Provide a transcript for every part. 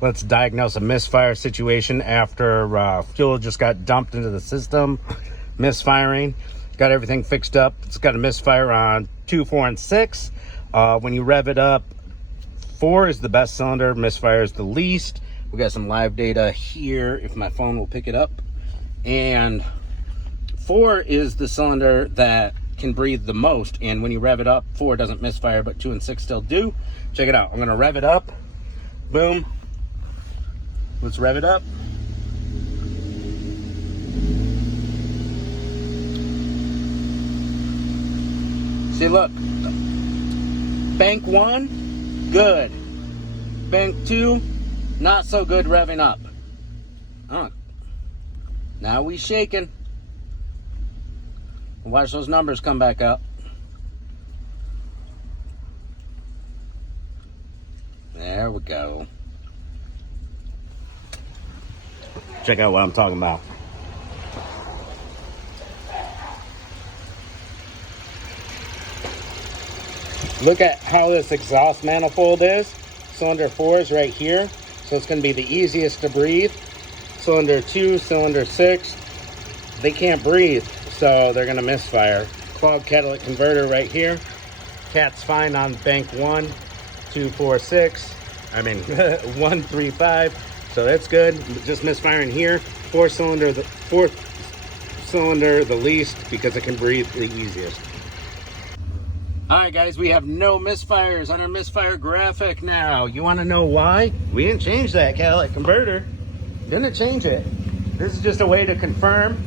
Let's diagnose a misfire situation after fuel just got dumped into the system. Misfiring. Got everything fixed up. It's got a misfire on 2, 4, and 6. When you rev it up, 4 is the best cylinder, misfire is the least. We got some live data here if my phone will pick it up. And 4 is the cylinder that can breathe the most. And when you rev it up, 4 doesn't misfire, but 2 and 6 still do. Check it out. I'm gonna rev it up. Boom. Let's rev it up. See, look. Bank 1, good. Bank 2, not so good revving up. Now we shaking. Watch those numbers come back up. There we go. Check out what I'm talking about. Look at how this exhaust manifold is. Cylinder 4 is right here, so it's going to be the easiest to breathe. Cylinder 2, cylinder 6, they can't breathe, so they're going to misfire. Clogged catalytic converter right here. Cat's fine on bank 1, 2, 4, 6. I mean 1, 3, 5. So that's good. Just misfiring here. Fourth cylinder the least because it can breathe the easiest. Alright guys, we have no misfires on our misfire graphic now. You want to know why? We didn't change that catalytic converter. Didn't change it. This is just a way to confirm.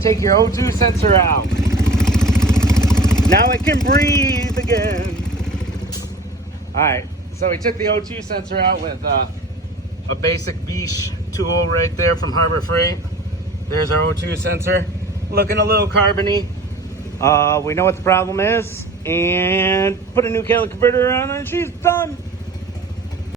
Take your O2 sensor out. Now it can breathe again. Alright, so we took the O2 sensor out with a basic Biche tool right there from Harbor Freight. There's our O2 sensor. Looking a little carbony. We know what the problem is. And put a new catalytic converter on and she's done.